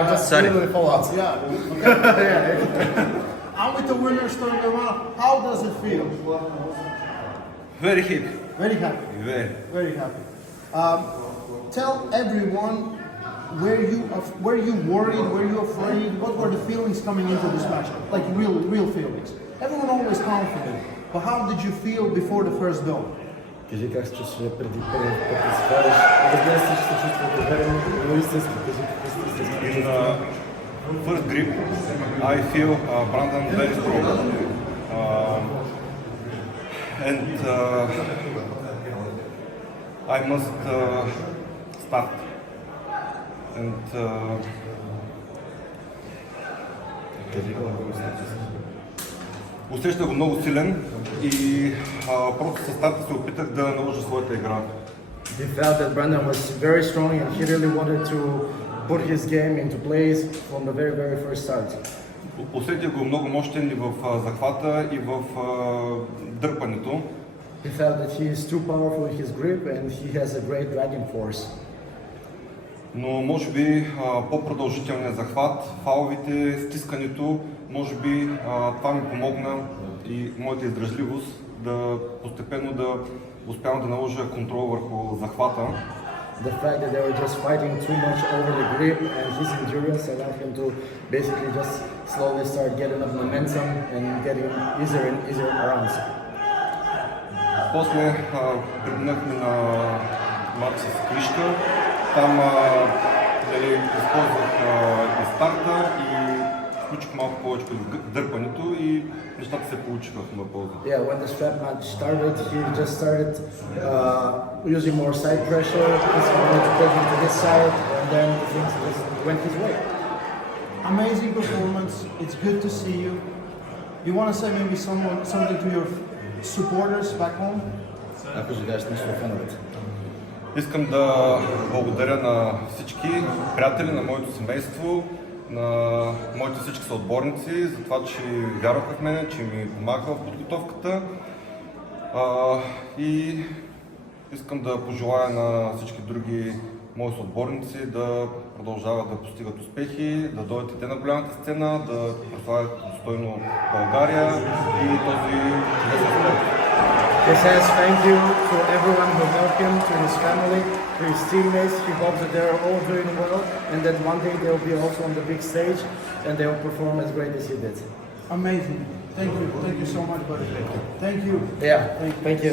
I'll just Sorry. literally fall out. I'm with the winners turn around. How does it feel? Very happy. Very happy. Very happy. Tell everyone were you worried? Were you afraid? What were the feelings coming into this match? Like real feelings. Everyone always confident, but how did you feel before the first bell? Кажи как се чувстваш преди първи път да свалиш. Разбира се, че се чувствате уверено, но истински кажи какви сте истински In чувства. first grip, I feel Brandon very strong. And I must start. And Кажи колко го усещаш. усещах го много силен и просто със старта се опитах да наложа своята игра. He felt that Brandon was very strong and he really wanted to put his game into place from the very first start. Усетих го много мощен и в захвата, и в дърпането. He felt that he is too powerful in his grip and he has a great dragging force. Но може би по-продължителният захват, фаловите, стискането, може би това ми помогна и моята издръжливост да постепенно да успявам да наложа контрол върху захвата. The fact that they were just fighting too much over the grip and his endurance allowed him to basically just slowly start getting up momentum and getting easier and easier rounds. После преминахме на матч с Кришка. Там използвах и старта и включих малко повече в дърпането и нещата се получиха в моя полза. Yeah, when the strap match started, he just started using more side pressure. He wanted to take him to his side, and then things just went his way. Amazing performance. It's good to see you. You want to say maybe something to your supporters back home? Ако желаеш нещо на феновете. Искам да благодаря на всички приятели, на моето семейство, на моите всички съотборници за това, че вярваха в мен, че ми помагаха в подготовката. И искам да пожелая на всички други мои съотборници да продължават да постигат успехи, да дойдат и те на голямата сцена, да прославят достойно България и този чудесен спорт. He says thank you to everyone who helped him, to his family, to his teammates. He hopes that they're all doing well and that one day they'll be also on the big stage and they'll perform as great as he did. Amazing. Thank you. Thank you so much, buddy. Thank you. Yeah, thank you.